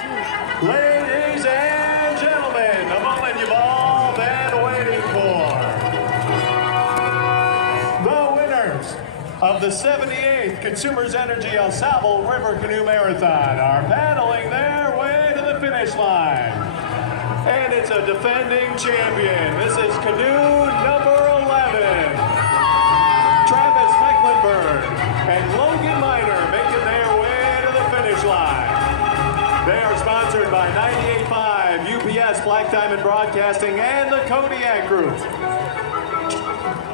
Ladies and gentlemen, the moment you've all been waiting for. The winners of the 78th Consumers Energy AuSable River Canoe Marathon are paddling their way to the finish line. And it's a defending champion. This is canoe number 11. Travis Mecklenburg and Logan Miner making their way to the finish line. They are sponsored by 98.5 UPS Black Diamond Broadcasting and the Kodiak Group.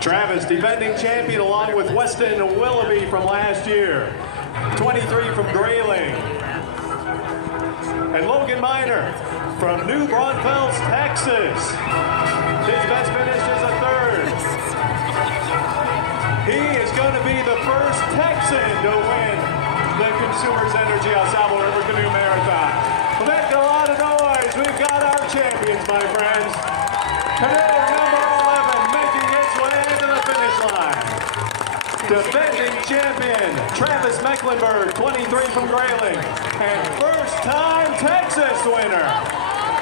Travis, defending champion, along with Weston Willoughby from last year. 23 from Grayling. And Logan Miner from New Braunfels, Texas. His best finish is a third. He is going to be the first Texan to win the Consumers Energy AuSable River Canoe Marathon. Well, make a lot of noise. We've got our champions, my friends. Canoe number 11 making its way to the finish line. Defending champion, Travis Mecklenburg, 23 from Grayling. And first-time Texas winner,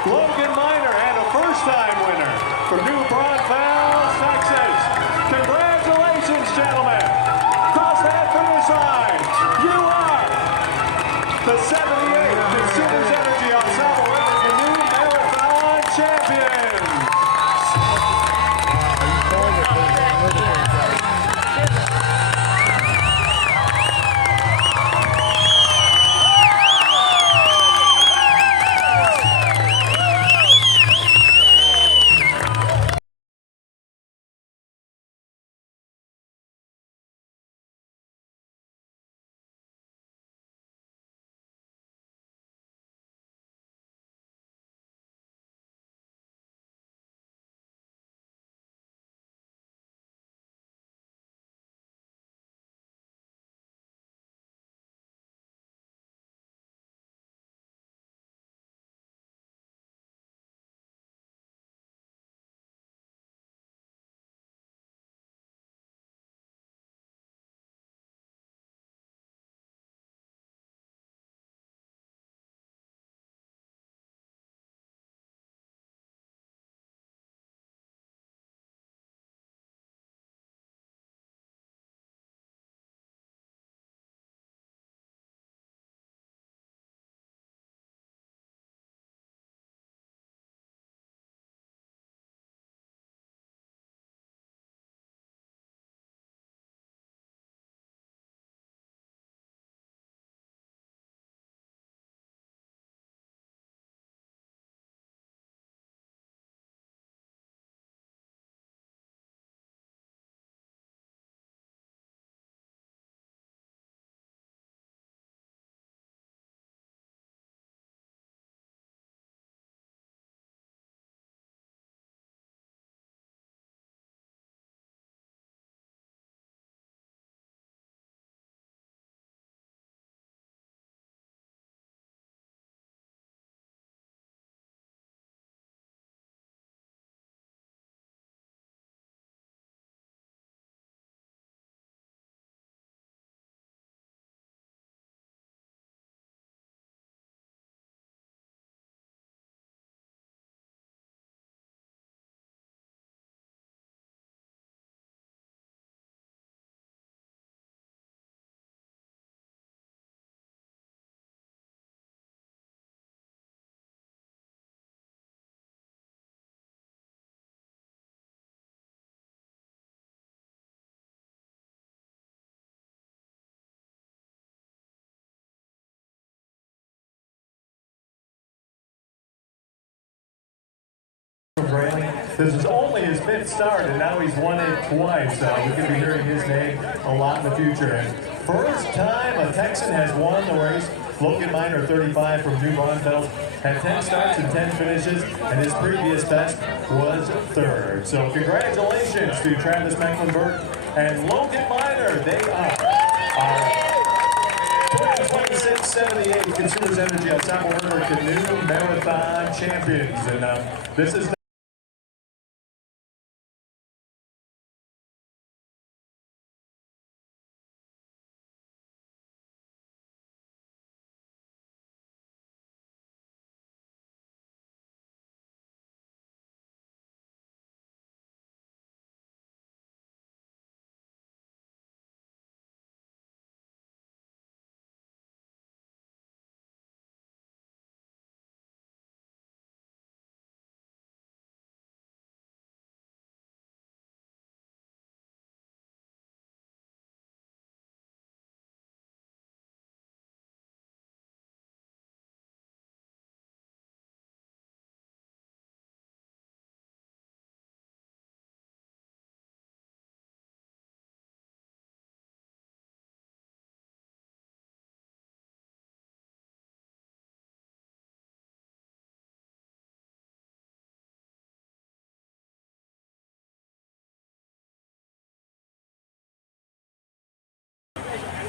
Logan Miner, and a first-time winner from New Braunfels, Texas. Congratulations, gentlemen. Cross that finish line. You are the 78th Consumers Energy AuSable River Canoe Marathon champions. This is only his 5th start, and now he's won it twice. We're going to be hearing his name a lot in the future. And first time a Texan has won the race. Logan Miner, 35 from New Braunfels, had 10 starts and 10 finishes, and his previous best was 3rd. So congratulations to Travis Mecklenburg and Logan Miner. They are our 2026-78 Consumers Energy AuSable River Canoe Marathon champions. And this is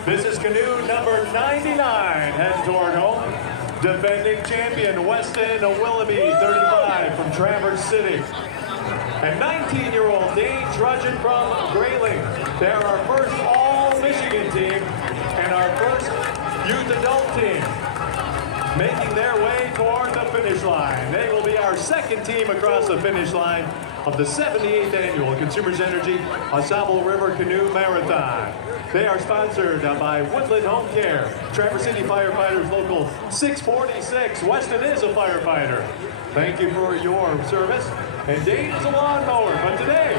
This is canoe number 99 heading toward home. Defending champion Weston Willoughby, 35 from Traverse City. And 19-year-old Dane Trudgeon from Grayling. They're our first all-Michigan team and our first youth adult team, making their way toward the finish line. They will be our second team across the finish line of the 78th annual Consumers Energy AuSable River Canoe Marathon. They are sponsored by Woodland Home Care, Traverse City Firefighters Local 646. Weston is a firefighter. Thank you for your service. And Dane is a lawnmower, but today,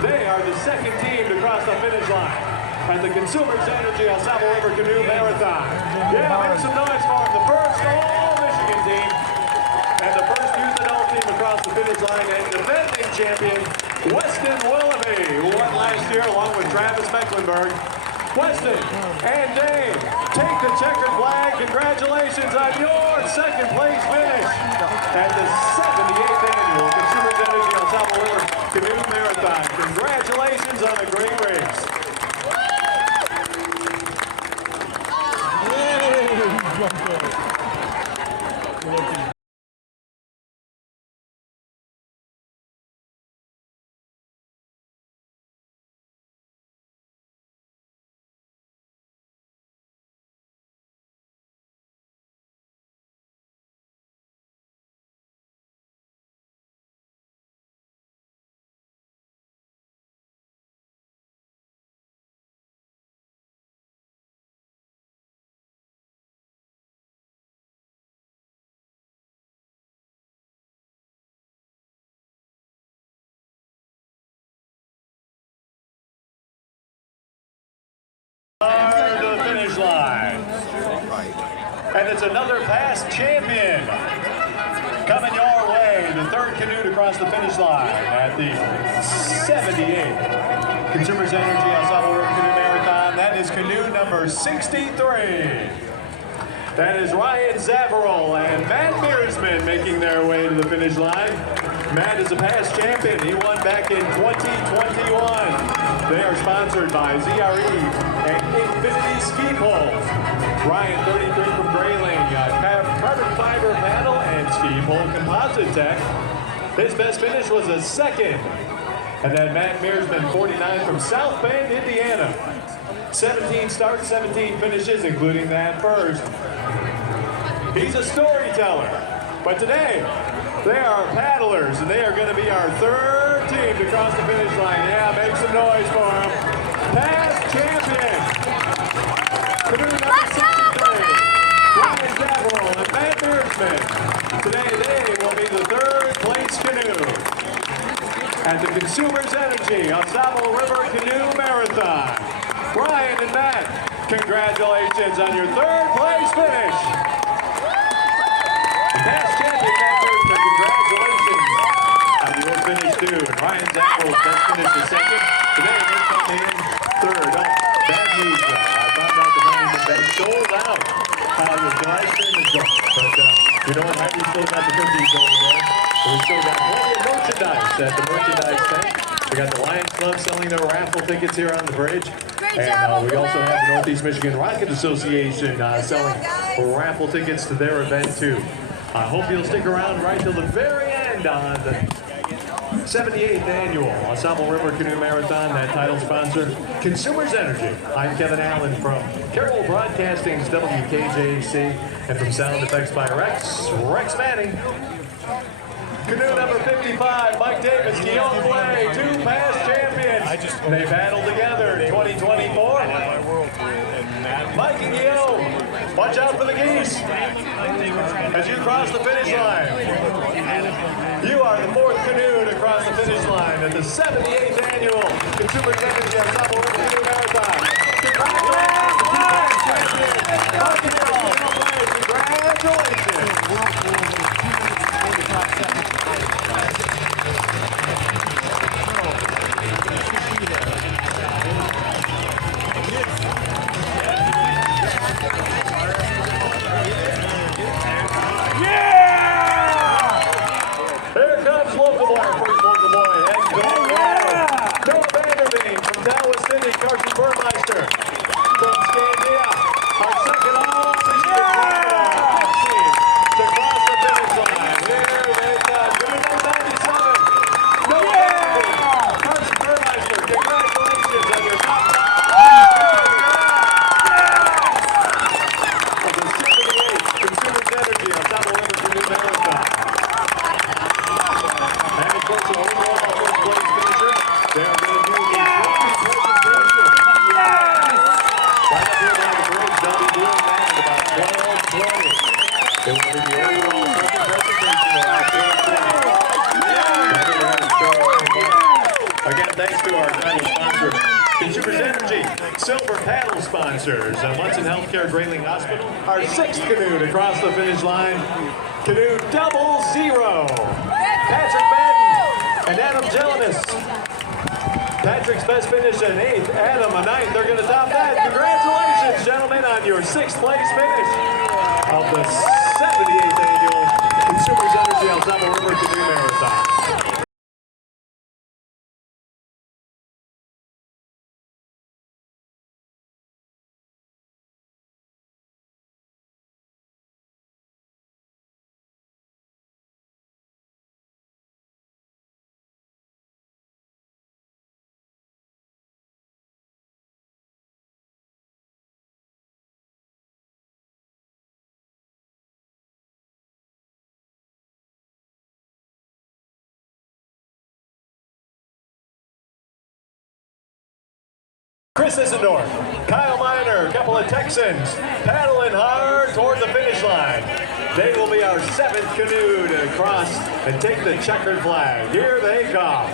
they are the second team to cross the finish line at the Consumers Energy AuSable River Canoe Marathon. Yeah, make some noise for them. The first all-Michigan team and the first youth adult team across the finish line, and defending champion Weston Willoughby, who won last year along with Travis Mecklenburg. Weston and Dane, take the checkered flag. Congratulations on your second place finish at the 78th annual Consumers Energy AuSable River Canoe Marathon. Congratulations on a great race. To the finish line. And it's another past champion coming your way. The third canoe to cross the finish line at the 78th Consumers Energy AuSable River Canoe Marathon. That is canoe number 63. That is Ryan Zavarol and Matt Mearsman making their way to the finish line. Matt is a past champion. He won back in 2021. They are sponsored by ZRE and Infinity Ski Poles. Ryan, 33 from Grayling, carbon fiber paddle and ski pole composite tech. His best finish was a second. And then Matt Mearsman, 49 from South Bend, Indiana. 17 starts, 17 finishes, including that first. He's a storyteller, but today they are paddlers, and they are going to be our third team to cross the finish line. Yeah, make some noise for them. Past champion, canoe number 63, Ryan Zavarol and Matt Mearsman. Today they will be the third place canoe at the Consumers Energy AuSable River Canoe Marathon. Ryan and Matt, congratulations on your third place finish. Past champion Matt Mearsman, congratulations on your finish too. And Ryan Zavarol just finished the second. Today they come in third. Oh, bad news though. I found out the money has been sold out. The live stream is gone. But you know what? We still got the cookies over there. We still got plenty of merchandise at the merchandise tent. We got the Lions Club selling their raffle tickets here on the bridge. And we also have the Northeast Michigan Rocket Association selling raffle tickets to their event too. I hope you'll stick around right till the very end on the 78th annual AuSable River Canoe Marathon. That title sponsor, Consumers Energy. I'm Kevin Allen from Carroll Broadcasting's WKJC, and from Sound Effects by Rex Manning. Canoe number 55, Mike Davis, Guillaume Blay, two past champions. They battled together in 2024. Mike and Guillaume, watch out for the geese as you cross the finish line. You are the fourth canoe to cross the finish line at the 78th annual Consumers Energy AuSable River Canoe Marathon. Congratulations, past champions, Mike and Guillaume Blay. Congratulations. Carson Burmeister from Scan It will be the overall circuit presentation of our Again, thanks to our title sponsor, Consumers Energy, Silver Paddle sponsors, Munson Healthcare, Grayling Hospital, our 6th canoe to cross the finish line, Canoe 00, Patrick Madden and Adam Jelinas. Patrick's best finish an 8th, Adam a 9th. They're going to top that. Congratulations, gentlemen, on your 6th place finish of the 78th annual Consumers Energy AuSable River Canoe Marathon. Chris Isendorf, Kyle Miner, a couple of Texans, paddling hard toward the finish line. They will be our 7th canoe to cross and take the checkered flag. Here they come.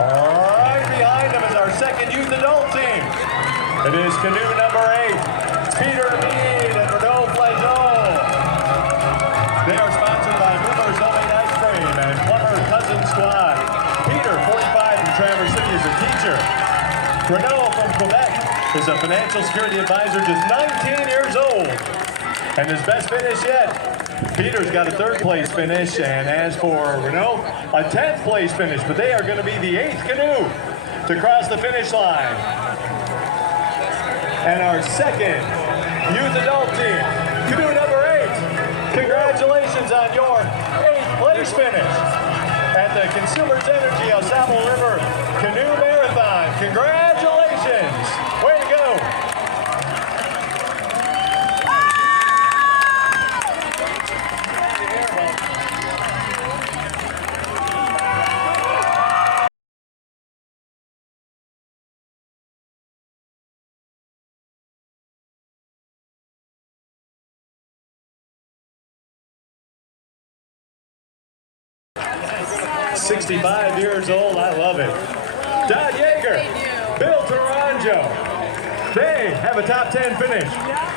Right behind them is our 2nd youth adult team. It is canoe number 8, Peter Mead and Renaud Flageau. They are sponsored by Miller's Homemade Ice Cream and Plumber Cousin Squad. Peter, 45, from Traverse City, is a teacher. Renaud from Quebec is a financial security advisor, just 19 years old. And his best finish yet. Peter's got a 3rd place finish, and as for Renaud, a 10th place finish, but they are going to be the 8th canoe to cross the finish line. And our 2nd youth adult team, canoe number 8, congratulations on your 8th place finish at the Consumers Energy AuSable River Canoe Marathon. Congratulations! Way to go! 65 years old, I love it. Don Yeager, Bill Taranjo. They have a top 10 finish.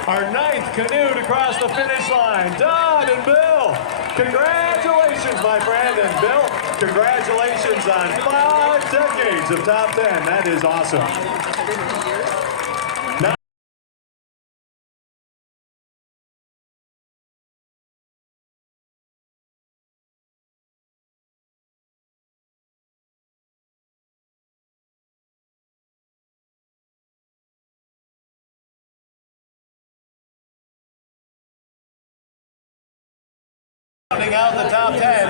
Our 9th canoe to cross the finish line. Don and Bill, congratulations, my friend. And Bill, congratulations on 5 decades of top 10. That is awesome. Now, 'Rounding out the top 10,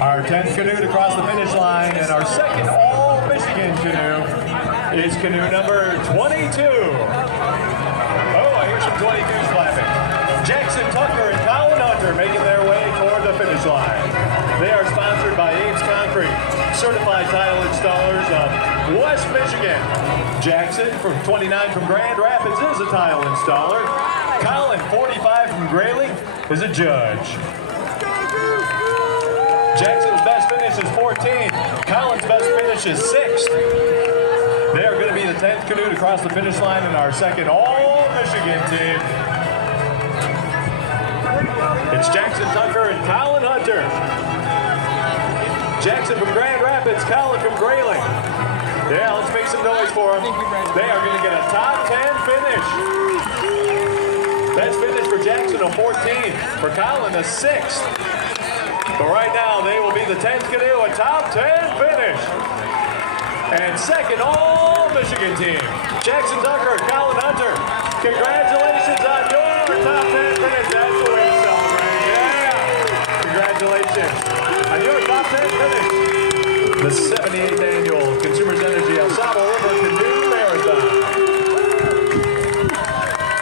our 10th canoe to cross the finish line, and our 2nd all-Michigan canoe is canoe number 22. Oh, I hear some 22s clapping. Jackson Tucker and Colin Hunter making their way toward the finish line. They are sponsored by Ames Concrete, certified tile installers of West Michigan. Jackson, from 29 from Grand Rapids, is a tile installer. Colin, 45 from Grayling, is a judge. Jackson's best finish is 14. Colin's best finish is 6th. They are going to be the 10th canoe to cross the finish line in our 2nd all-Michigan team. It's Jackson Tucker and Colin Hunter. Jackson from Grand Rapids, Colin from Grayling. Yeah, let's make some noise for them. They are going to get a top 10 finish. Best finish for Jackson, a 14. For Colin, a 6th. But right now, they will be the 10th canoe, a top 10 finish. And 2nd all-Michigan team, Jackson Tucker, Colin Hunter. Congratulations on your top 10 finish. That's the way to celebrate. Yeah. Congratulations on your top 10 finish. The 78th annual Consumers Energy AuSable River Canoe Marathon.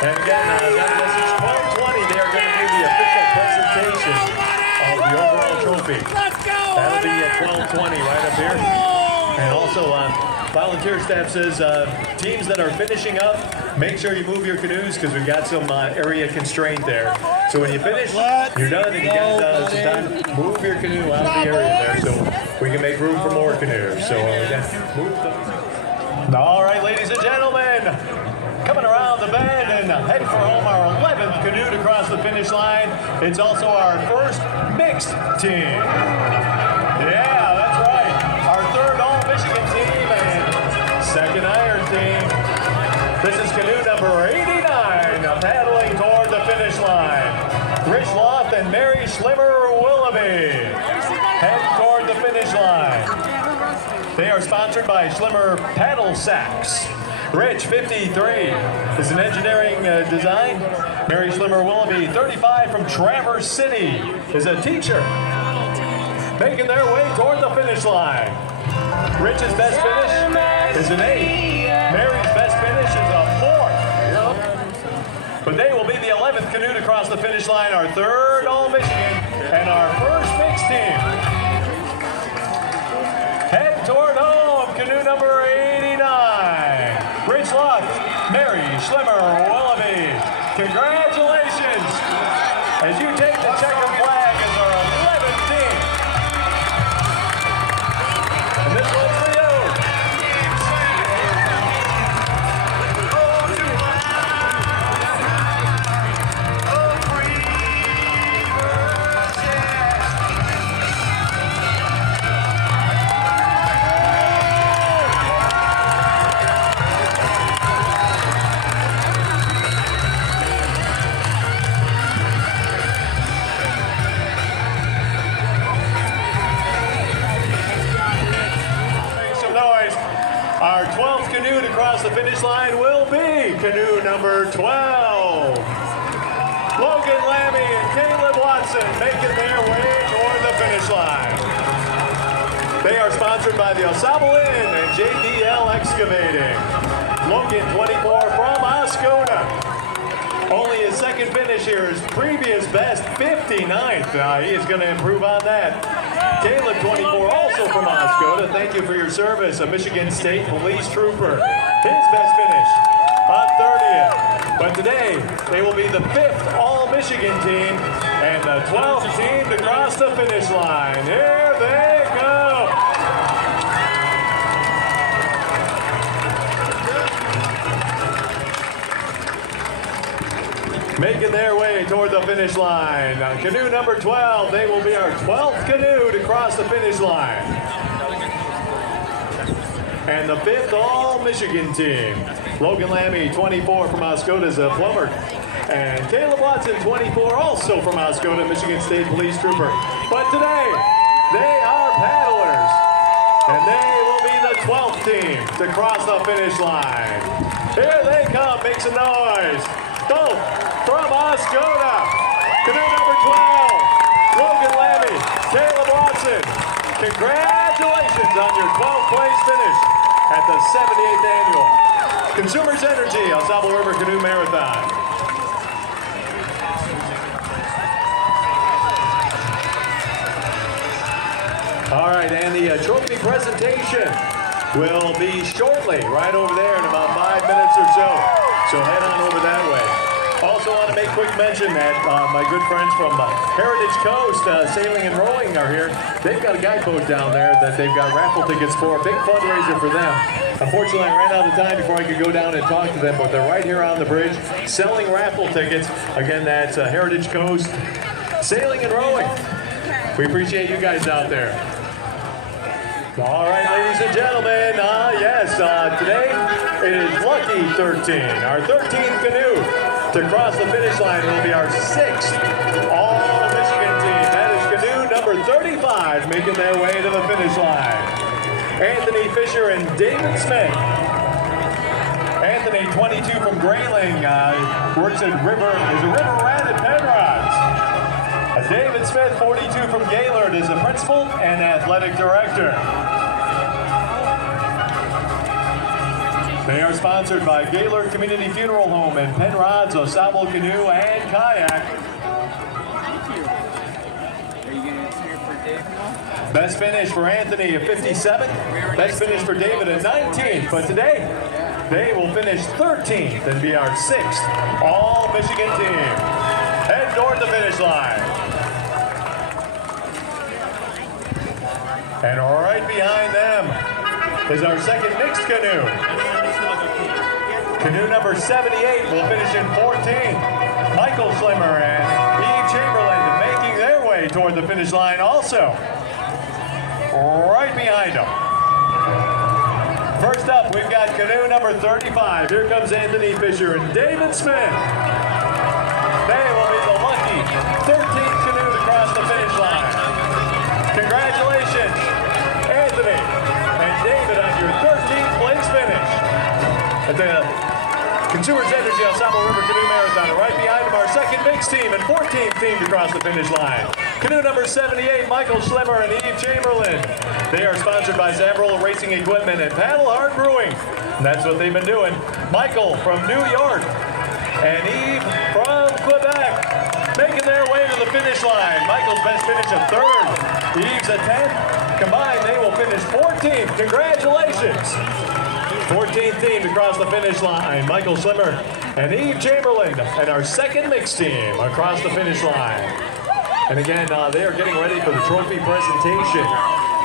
And again, that message 12:20, they are going to do the official presentation of the overall trophy. That'll be at 12:20 right up here. And also, volunteer staff says teams that are finishing up, make sure you move your canoes because we've got some area constraint there. So when you finish, you're done and you got some time, move your canoe out of the area there so we can make room for more canoes. So again, move them. All right, ladies and gentlemen, coming around the bend and heading for home, our 11th canoe to cross the finish line. It's also our first mixed team. Yeah, that's right. Our third All-Michigan team and second Iron team. This is canoe number 89, paddling toward the finish line. Rich Loft and Mary Schlimmer-Willoughby head toward the finish line. They are sponsored by Schlimmer Paddle Sacks. Rich, 53, is an engineering design. Mary Schlimmer-Willoughby, 35, from Traverse City, is a teacher. Making their way toward the finish line. Rich's best finish is an 8. Mary's best finish is a 4. But they will be the 11th canoe to cross the finish line, our third All-Michigan, and our first mixed team. Head toward home, canoe number 89. Rich Loft, Mary Schlimmer-Willoughby. Congratulations as you take the checkered flag as our 11th team. And this one's for you. Our 12th canoe to cross the finish line will be canoe number 12. Logan Lammy and Caleb Watson making their way toward the finish line. They are sponsored by the AuSable Inn and JDL Excavating. Logan, 24, from Oscoda. Only his second finish here, his previous best, 59th. He is going to improve on that. Caleb, 24, also from Oscoda. Thank you for your service. A Michigan State Police Trooper. His best finish on 30th. But today, they will be the 5th All-Michigan team and the 12th team to cross the finish line. Here they go. Making their way toward the finish line. Canoe number 12, they will be our 12th canoe to cross the finish line. And the 5th All-Michigan team. Logan Lammy, 24, from Oscoda, is a plumber. And Caleb Watson, 24, also from Oscoda, Michigan State Police Trooper. But today, they are paddlers. And they will be the 12th team to cross the finish line. Here they come, make some noise. Both from Oscoda, canoe number 12, Logan Lammy, Caleb Watson. Congratulations on your 12th place finish at the 78th Annual Consumers Energy AuSable River Canoe Marathon. All right, and the trophy presentation will be shortly, right over there in about 5 minutes or so. So head on over that way. Also want to make quick mention that my good friends from Heritage Coast Sailing and Rowing are here. They've got a guide boat down there that they've got raffle tickets for. A big fundraiser for them. Unfortunately, I ran out of time before I could go down and talk to them, but they're right here on the bridge selling raffle tickets. Again, that's Heritage Coast Sailing and Rowing. We appreciate you guys out there. All right, ladies and gentlemen, yes, today it is Lucky 13, our 13th canoe to cross the finish line. It will be our 6th All-Michigan team. That is canoe number 35 making their way to the finish line. Anthony Fisher and David Smith. Anthony, 22, from Grayling, works at River Rat at Penrose. David Smith, 42, from Gaylord, is a principal and athletic director. They are sponsored by Gaylord Community Funeral Home and Penrod's AuSable Canoe and Kayak. Best finish for Anthony at 57th. Best finish for David at 19th. But today, they will finish 13th and be our 6th All-Michigan team. Head toward the finish line. And right behind them is our second mixed canoe. Canoe number 78 will finish in 14th. Michael Schlimmer and Eve Chamberlain making their way toward the finish line also. Right behind them. First up, we've got canoe number 35. Here comes Anthony Fisher and David Smith. They will be the lucky 13th canoe to cross the finish line. Congratulations, Anthony and David, on your 13th place finish at the Consumers Energy AuSable River Canoe Marathon. Right behind them, our second mixed team and 14th team to cross the finish line. Canoe number 78, Michael Schlimmer and Eve Chamberlain. They are sponsored by Zambrella Racing Equipment and Paddle Hard Brewing. And that's what they've been doing. Michael from New York and Eve from Quebec making their way to the finish line. Michael's best finish a 3rd. Eve's a 10th. Combined, they will finish 14th. Congratulations. 14th team to cross the finish line. Michael Schlimmer and Eve Chamberlain and our second mixed team across the finish line. And again, they are getting ready for the trophy presentation.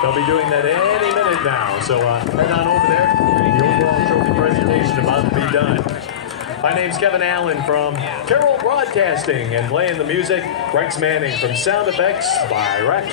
They'll be doing that any minute now. So head on over there. The overall trophy presentation about to be done. My name's Kevin Allen from Carroll Broadcasting, and playing the music, Rex Manning from Sound Effects by Rex.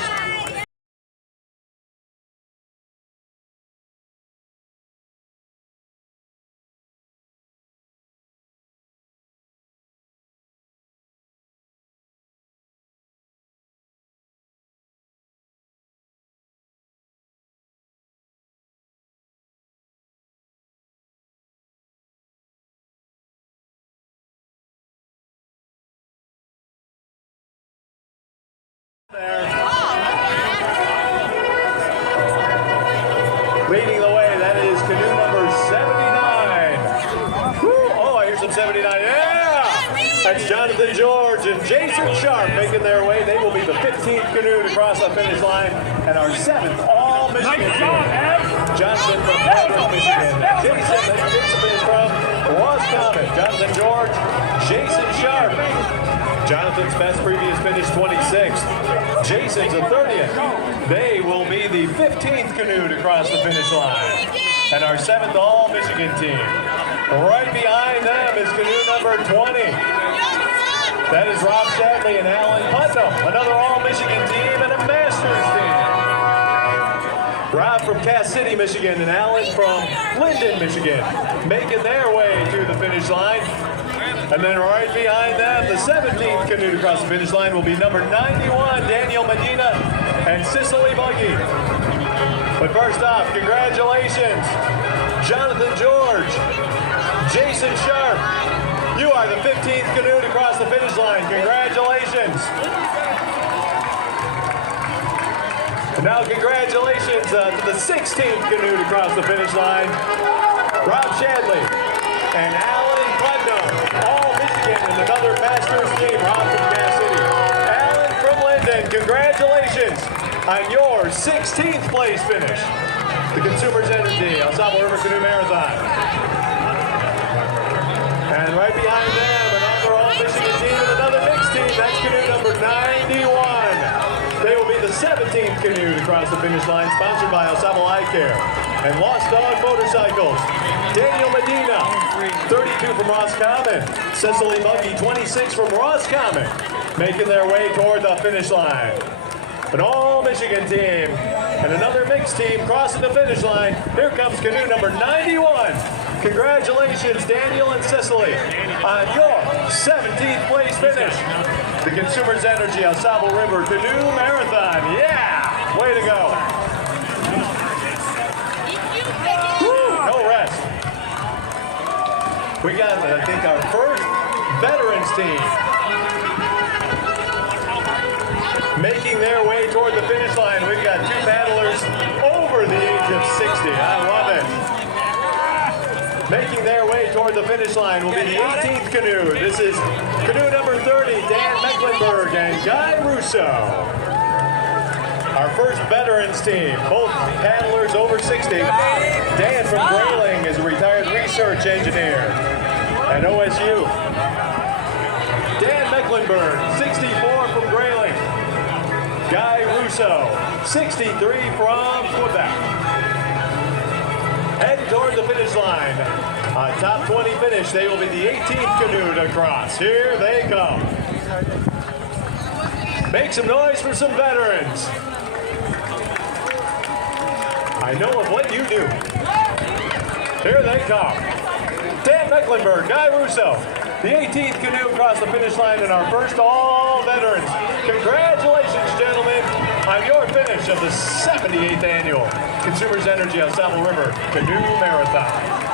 Leading the way, that is canoe number 79. Woo! Oh, I hear some 79. Yeah! That's Jonathan George and Jason Sharp making their way. They will be the 15th canoe to cross the finish line and our 7th All-Michigan team. Jonathan from Northern Michigan. Jason is from Roscommon. Jonathan George, Jason Sharp. Jonathan's best previous finish 26th. Jason's a 30th. They will be the 15th canoe to cross the finish line. And our 7th All-Michigan team. Right behind them is canoe number 20. That is Rob Shadley and Alan Putnam. Another All-Michigan team and a Masters team. Rob from Cass City, Michigan, and Alan from Linden, Michigan, making their way to the finish line. And then right behind them, the 17th canoe to cross the finish line will be number 91, Daniel Medina and Cicely Buggy. But first off, congratulations, Jonathan George, Jason Sharp. You are the 15th canoe to cross the finish line. Congratulations. And now congratulations to the 16th canoe to cross the finish line, Rob Shadley and Alan Putnam. All-Michigan and another Masters team, Rob from Cass City. Alan from Linden, congratulations on your 16th place finish. The Consumers Energy AuSable River Canoe Marathon. And right behind them, another All-Michigan team and another mixed team. That's canoe number 91. They will be the 17th canoe to cross the finish line, sponsored by AuSable Eye Care and Lost Dog Motorcycles. Daniel Medina, 32 from Roscommon. Cicely Buggy, 26 from Roscommon, making their way toward the finish line. An All-Michigan team and another mixed team crossing the finish line. Here comes canoe number 91. Congratulations, Daniel and Cicely, on your 17th place finish. The Consumers Energy AuSable River Canoe Marathon. Yeah! Way to go. Woo, no rest. We got, I think, our first veterans team making their way toward the finish line. We've got two paddlers over the age of 60. I love it. Making toward the finish line will be the 18th canoe. This is canoe number 30, Dan Mecklenburg and Guy Russo. Our first veterans team, both paddlers over 60. Dan from Grayling is a retired research engineer at OSU. Dan Mecklenburg, 64 from Grayling. Guy Russo, 63 from Quebec. Heading toward the finish line. A top 20 finish. They will be the 18th canoe to cross. Here they come. Make some noise for some veterans. I know of what you do. Here they come. Dan Mecklenburg, Guy Russo. The 18th canoe across the finish line and our first all veterans. Congratulations, gentlemen, on your finish of the 78th annual Consumers Energy AuSable River Canoe Marathon.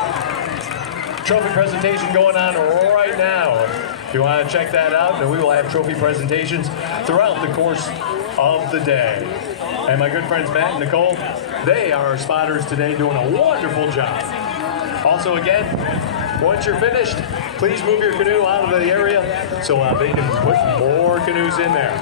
Trophy presentation going on right now. If you want to check that out, then we will have trophy presentations throughout the course of the day. And my good friends Matt and Nicole, they are our spotters today doing a wonderful job. Also again, once you're finished, please move your canoe out of the area so they can put more canoes in there.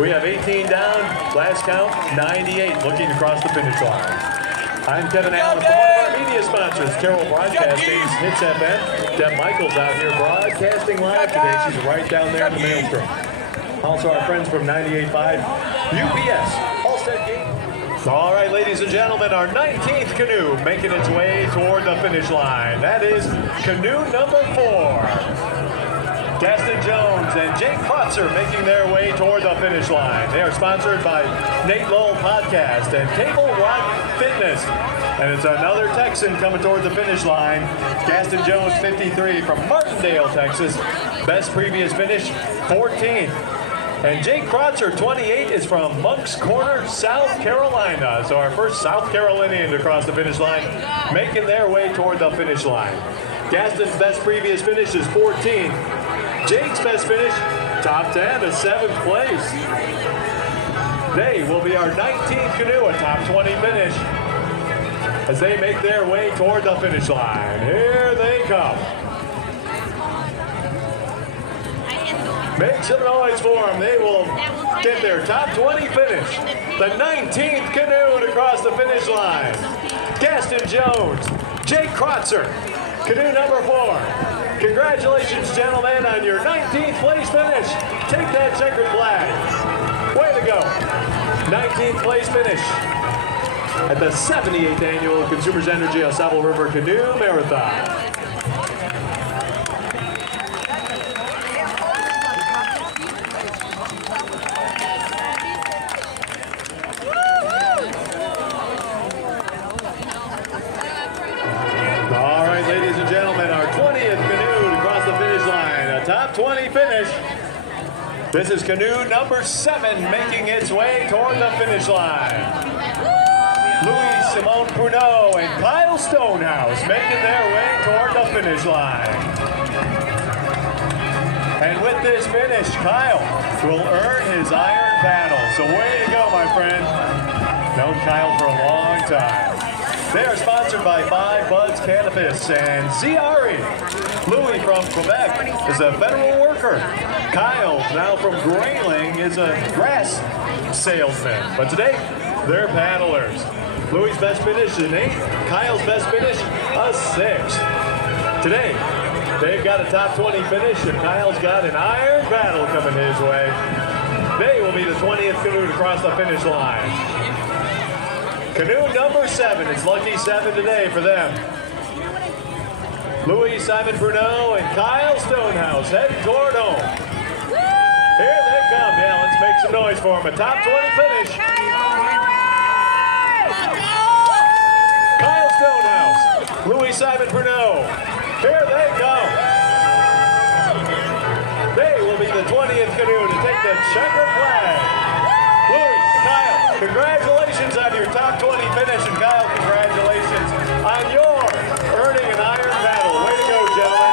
We have 18 down, last count, 98 looking across the finish line. I'm Kevin Allen from one of our media sponsors, Carroll Broadcasting's Hits FM. Deb Michaels out here broadcasting live today. She's right down there in the maelstrom. Also our friends from 98.5 UPS, Halstead Gate. All right, ladies and gentlemen, our 19th canoe making its way toward the finish line. That is canoe number 4. Gaston Jones and Jake Krotzer making their way toward the finish line. They are sponsored by Nate Lowell Podcast and Cable Rock Fitness. And it's another Texan coming toward the finish line. Gaston Jones, 53, from Martindale, Texas. Best previous finish, 14th. And Jake Krotzer, 28, is from Moncks Corner, South Carolina. So our first South Carolinian to cross the finish line, making their way toward the finish line. Gaston's best previous finish is 14. Jake's best finish, top 10 to 7th place. They will be our 19th canoe, a top 20 finish, as they make their way toward the finish line. Here they come. Make some noise for them. They will get their top 20 finish. The 19th canoe to cross the finish line. Gaston Jones, Jake Krotzer, canoe number 4. Congratulations, gentlemen, on your 19th place finish. Take that checkered flag. Way to go. 19th place finish at the 78th annual Consumers Energy AuSable River Canoe Marathon. Top 20 finish. This is canoe number 7 making its way toward the finish line. Louis Simone Pruneau and Kyle Stonehouse making their way toward the finish line. And with this finish, Kyle will earn his iron paddle. So way to go, my friend. Known Kyle for a long time. They are sponsored by Five Buds Cannabis and Ziari. Louis from Quebec is a federal worker. Kyle, now from Grayling, is a grass salesman. But today, they're paddlers. Louis' best finish is an 8. Kyle's best finish, a 6. Today, they've got a top 20 finish, and Kyle's got an iron paddle coming his way. They will be the 20th canoe to cross the finish line. Canoe number 7. It's lucky 7 today for them. Louis Simon Bruneau and Kyle Stonehouse heading toward home. Here they come. Yeah, let's make some noise for them. A top 20 finish. Kyle Stonehouse, Louis Simon Bruneau. Here they come. They will be the 20th canoe to take the checkered flag. Louis, Kyle, congratulations on your top 20 finish, and Kyle, congratulations on your earning an iron paddle. Way to go, gentlemen.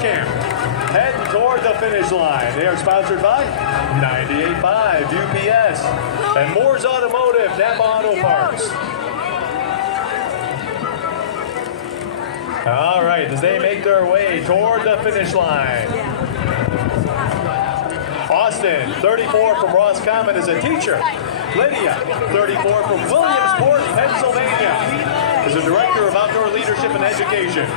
Camp, heading toward the finish line. They are sponsored by 98.5 UPS and Moore's Automotive, Napa Auto Parts. All right, as they make their way toward the finish line. Austin, 34 from Roscommon, is a teacher. Lydia, 34 from Williamsport, Pennsylvania, is a director of outdoor leadership and education.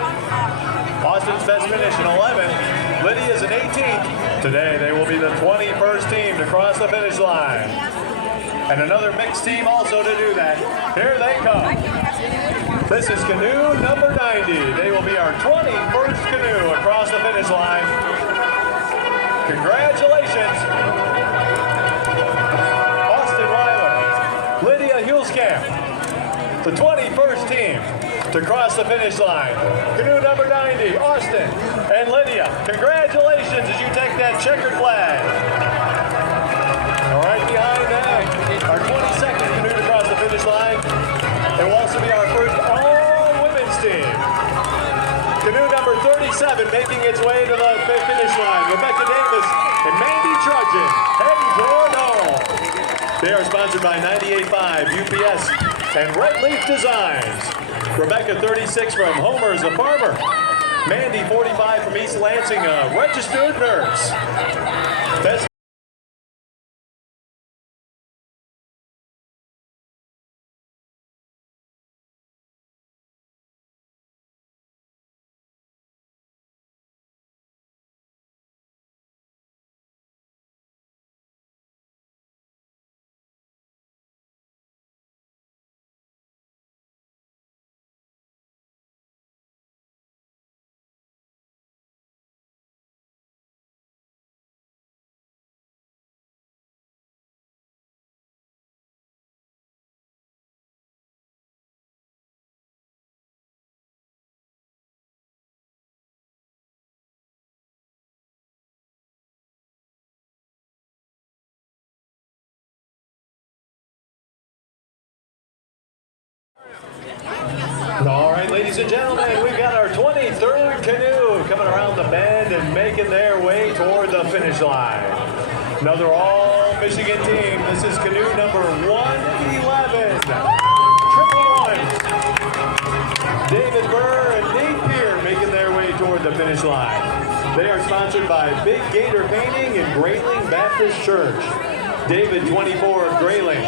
Austin's best finish in 11th. Lydia is an 18th. Today they will be the 21st team to cross the finish line. And another mixed team also to do that. Here they come. This is canoe number 90. They will be our 21st canoe across the finish line. Congratulations. Austin Weiler, Lydia Hulskamp, the 21st team to cross the finish line. Canoe number 90, Austin and Lydia. Congratulations as you take that checkered flag. All right, behind that, our 22nd canoe to cross the finish line. It will also be our first all-women's team. Canoe number 37 making its way to the finish line. Rebecca Davis and Mandy Trudgeon heading toward home. They are sponsored by 98.5 UPS and Red Leaf Designs. Rebecca, 36 from Homer's a farmer. Mandy, 45 from East Lansing, a registered nurse. Best All right, ladies and gentlemen, we've got our 23rd canoe coming around the bend and making their way toward the finish line. Another all-Michigan team. This is canoe number 111. Triple ones. David Burr and Nate Peer making their way toward the finish line. They are sponsored by Big Gator Painting and Grayling Baptist Church. David, 24 of Grayling.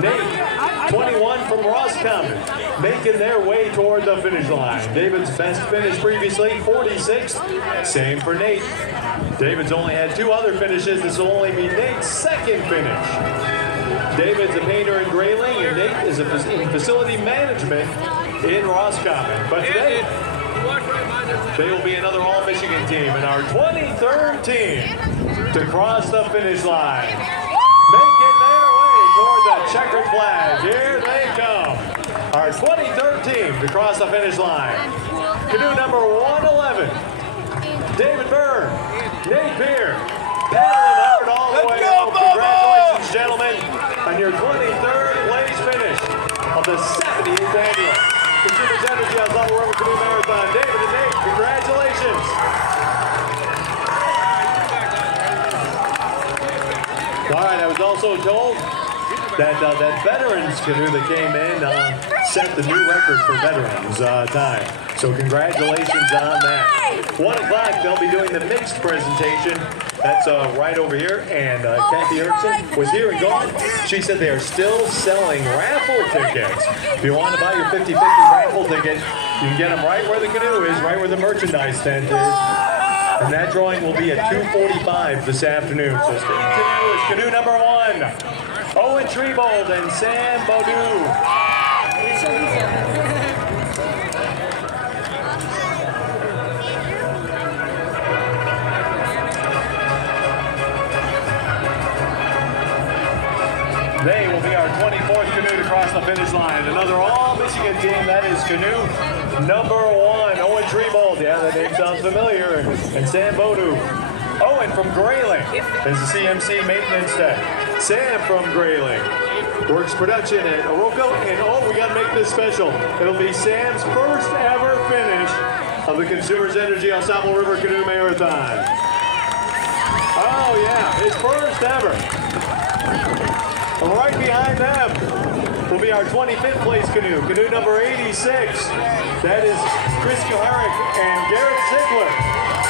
Nate, 21 from Roscommon, making their way toward the finish line. David's best finish previously, 46th. Same for Nate. David's only had 2 other finishes. This will only be Nate's second finish. David's a painter in Grayling, and Nate is in facility management in Roscommon. But today, they will be another all-Michigan team and our 23rd team to cross the finish line. Making their way toward the checkered flag. Here they come. Our 23rd team to cross the finish line. Canoe number 111. David Burr, Nate Peer, paddling hard all the way home. Congratulations, gentlemen, on your 23rd place finish of the 78th annual Consumers Energy AuSable River Canoe Marathon. David and Nate, congratulations. All right, I was also told that that veterans canoe that came in set the new record for veterans time. So congratulations on that. 1 o'clock, they'll be doing the mixed presentation. That's right over here. And Kathy Erickson was here and gone. She said they are still selling raffle tickets. If you want to buy your 50-50 raffle ticket, you can get them right where the canoe is, right where the merchandise tent is. And that drawing will be at 2:45 this afternoon. So stay tuned. It's canoe number 1. Owen Trebold and Sam Baudou. They will be our 24th canoe to cross the finish line. Another all-Michigan team, that is canoe number 1. Owen Trebold, yeah, that name sounds familiar. And Sam Baudou. Owen from Grayling is the CMC maintenance tech. Sam from Grayling works production at Oroco. And oh, we got to make this special. It'll be Sam's first ever finish of the Consumers Energy AuSable River Canoe Marathon. Oh yeah, his first ever. And right behind them will be our 25th place canoe, canoe number 86. That is Chris Koharic and Garrett Ziegler.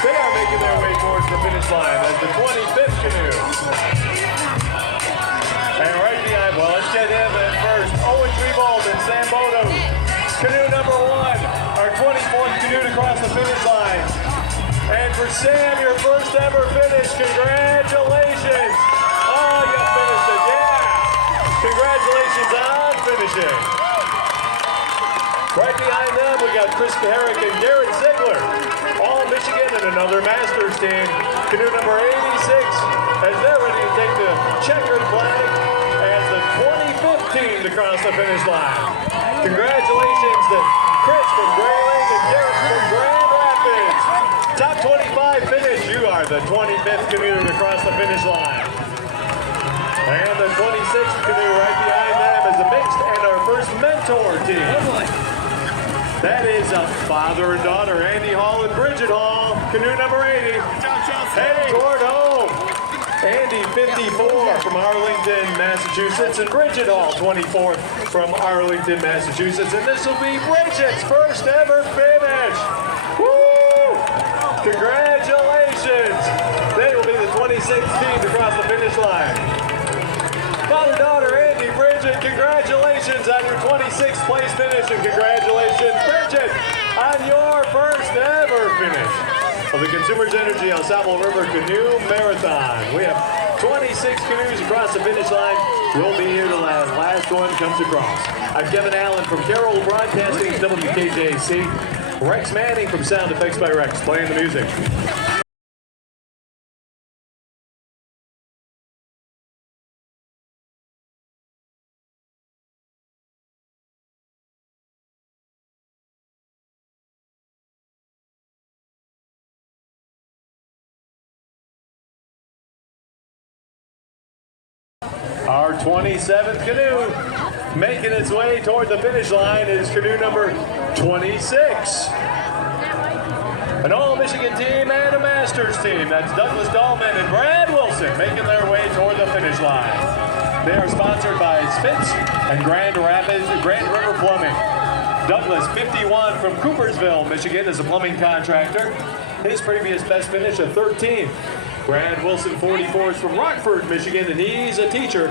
They are making their way towards the finish line as the 25th canoe. And right behind, well, let's get him in first. Owen Treebold and Sam Bodo. Canoe number 1, our 24th canoe to cross the finish line. And for Sam, your first ever finish, congratulations. Oh, you finished it, yeah. Congratulations on finishing. Right behind them, we got Chris Koharic and Garrett Ziegler. All Michigan and another Masters team. Canoe number 86, as they're ready to take the checkered flag as the 25th team to cross the finish line. Congratulations to Chris from Grayling and Garrett from Grand Rapids. Top 25 finish, you are the 25th canoe to cross the finish line. And the 26th canoe right behind them is a mixed and our first mentor team. That is a father and daughter, Andy Hall and Bridget Hall. Canoe number 80. Heading toward home. Andy, 54 from Arlington, Massachusetts, and Bridget Hall, 24 from Arlington, Massachusetts. And this will be Bridget's first ever finish. Woo! Congratulations. They will be the 26th team to cross the finish line. Father-daughter Andy, Bridget, congratulations on your 26th place finish, and congratulations, Bridget, on your first ever finish of the Consumers Energy AuSable River Canoe Marathon. We have 26 canoes across the finish line. We'll be here till the last one comes across. I'm Kevin Allen from Carroll Broadcasting, WKJC. Rex Manning from Sound Effects by Rex, playing the music. Our 27th canoe making its way toward the finish line is canoe number 26. An all-Michigan team and a Masters team. That's Douglas Dahlman and Brad Wilson making their way toward the finish line. They are sponsored by Spitz and Grand River Plumbing. Douglas, 51 from Coopersville, Michigan, is a plumbing contractor. His previous best finish, a 13. Brad Wilson, 44, is from Rockford, Michigan, and he's a teacher.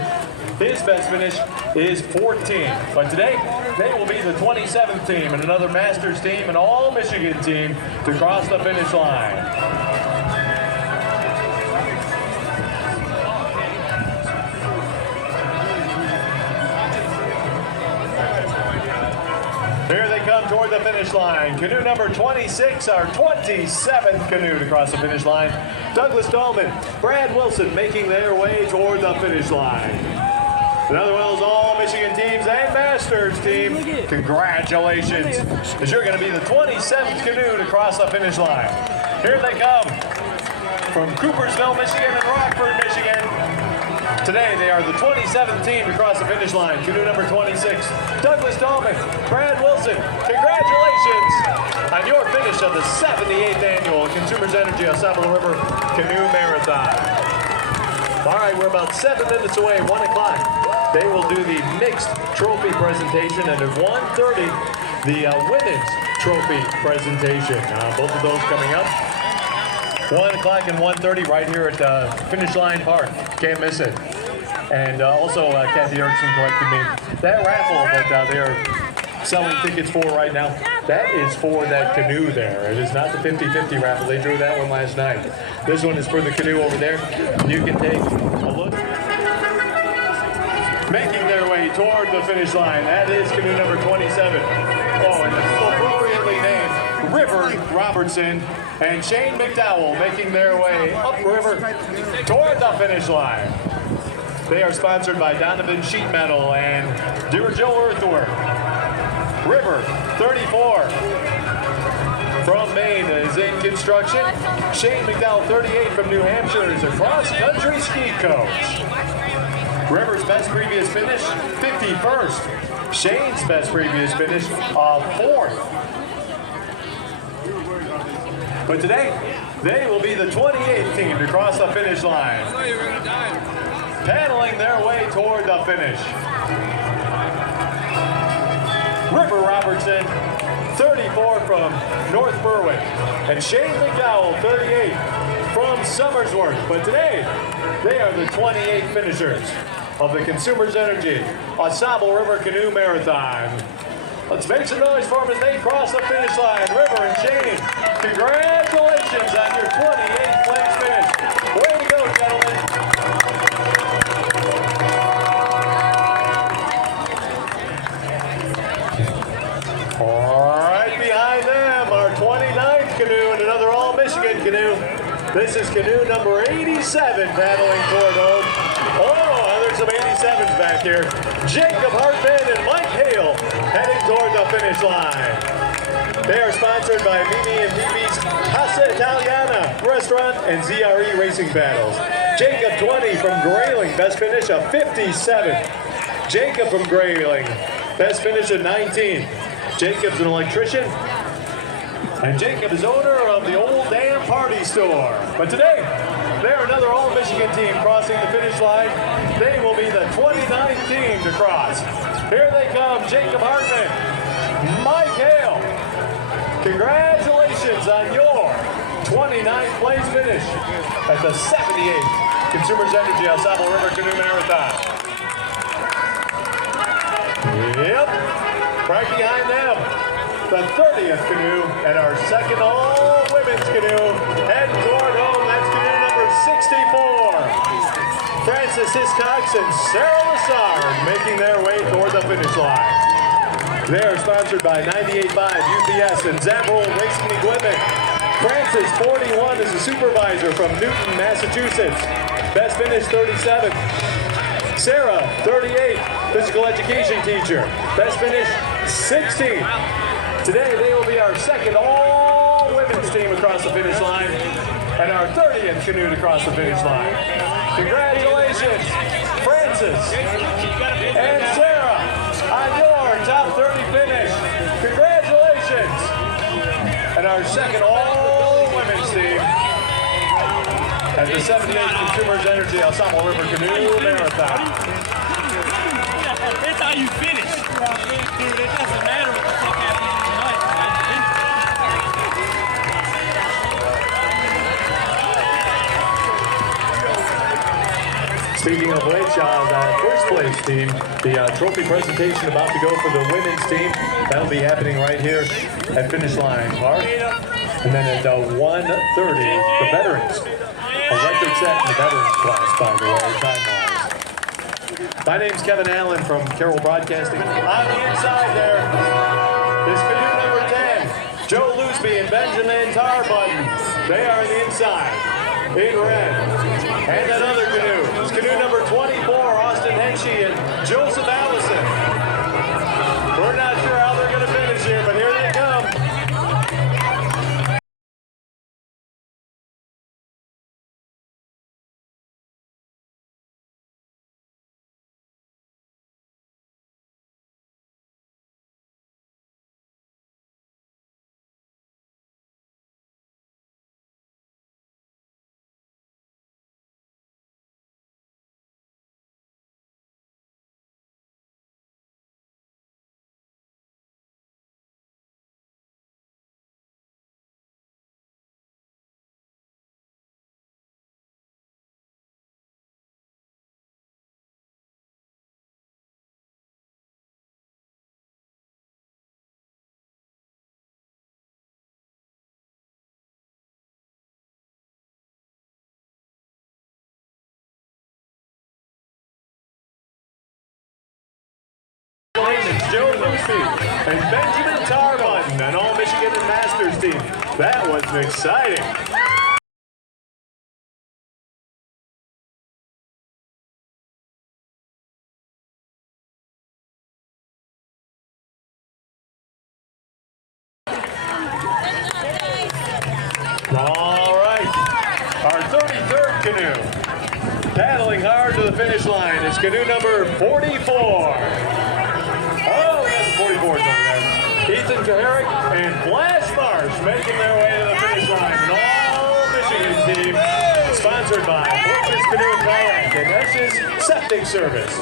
His best finish is 14. But today, they will be the 27th team and another Masters team and all-Michigan team to cross the finish line. Here they come toward the finish line. Canoe number 26, our 27th canoe to cross the finish line. Douglas Dahlman, Brad Wilson making their way toward the finish line. Another one of those all-Michigan teams and Masters team. Congratulations, as you're going to be the 27th canoe to cross the finish line. Here they come from Coopersville, Michigan and Rockford, Michigan. Today, they are the 27th team to cross the finish line. Canoe number 26, Douglas Dahlman, Brad Wilson. Congratulations on your finish of the 78th annual Consumers Energy AuSable River Canoe Marathon. All right, we're about 7 minutes away, 1 o'clock. They will do the mixed trophy presentation, and at 1:30, the women's trophy presentation. Both of those coming up. 1 o'clock and 1:30 right here at Finish Line Park. Can't miss it. And also, Kathy Erickson corrected me. That raffle that they're selling tickets for right now, that is for that canoe there. It is not the 50-50 raffle. They drew that one last night. This one is for the canoe over there. You can take a look. Making their way toward the finish line, that is canoe number 27. Oh, and it's appropriately named River Robertson and Shane McDowell making their way upriver toward the finish line. They are sponsored by Donovan Sheet Metal and Dirijo Earthwork. River, 34, from Maine, is in construction. Shane McDowell, 38, from New Hampshire, is a cross-country ski coach. River's best previous finish, 51st. Shane's best previous finish, 4th. But today, they will be the 28th team to cross the finish line, paddling their way toward the finish. River Robertson, 34 from North Berwick, and Shane McDowell, 38 from Somersworth. But today, they are the 28 finishers of the Consumers Energy AuSable River Canoe Marathon. Let's make some noise for them as they cross the finish line. River and Shane, congratulations on your 28th place finish. Way to go, gentlemen. Right behind them, our 29th canoe and another all-Michigan canoe. This is canoe number 87 paddling toward home. Oh, there's some 87s back here. Jacob Hartman and Mike Hale heading toward the finish line. They are sponsored by Mimi and Phoebe's Casa Italiana Restaurant and ZRE Racing Paddles. Jacob 20 from Grayling, best finish of 57. Jacob from Grayling, best finish of 19. Jacob's an electrician, and Jacob is owner of the Old Dam Party Store. But today, they're another all-Michigan team crossing the finish line. They will be the 29th team to cross. Here they come, Jacob Hartman, Mike Hale. Congratulations on your 29th place finish at the 78th Consumers Energy AuSable River Canoe Marathon. Yep. Right behind them, the 30th canoe and our second all-women's canoe heading toward home. That's canoe number 64. Francis Hiscox and Sarah Lassard making their way toward the finish line. They are sponsored by 98.5 UPS and Zambrol Racing Equipment. Francis, 41, is a supervisor from Newton, Massachusetts. Best finish, 37. Sarah, 38, physical education teacher. Best finish, 16. Today, they will be our second all-women's team across the finish line and our 30th canoe to cross the finish line. Congratulations, Francis and Sarah, on your top 30 finish. Congratulations. And our second all-women's team at the 78th Consumers Energy AuSable River Canoe Marathon. That's how you finish. Dude, it doesn't matter what the fuck happens tonight. Speaking of which, the first place team, the trophy presentation about to go for the women's team. That'll be happening right here at Finish Line Park. And then at 1:30, the veterans. A record set in the veterans class, by the way, time-wise. My name's Kevin Allen from Carroll Broadcasting. On the inside there is canoe number 10, Joe Loosby and Benjamin Tarbutton. They are on the inside, in red. And that other canoe is canoe number 24, Austin Henshey and Joseph Allison. We're not sure how they're going to finish here, but here they come. Joe Loosby and Benjamin Tarbutton, an all-Michigan and Masters team. That was exciting. All right, our 33rd canoe, paddling hard to the finish line, is canoe number 44. Oh, that's 44 over there. Ethan Kaharick and Flash Marsh making their way to the finish line. An all-Michigan team sponsored by Fortress Canoe and Kayak and Hess's Septic Service.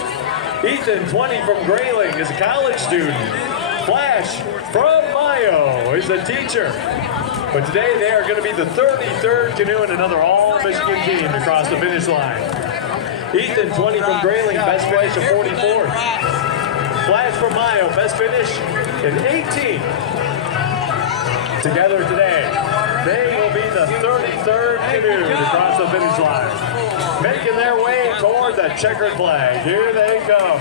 Ethan, 20 from Grayling, is a college student. Flash from Mayo is a teacher. But today they are going to be the 33rd canoe and another all-Michigan team to cross the finish line. Ethan, 20 from Grayling, best finish of 44th. Flash from Mayo, best finish in 18th. Together today, they will be the 33rd canoe to cross the finish line. Making their way toward the checkered flag. Here they come.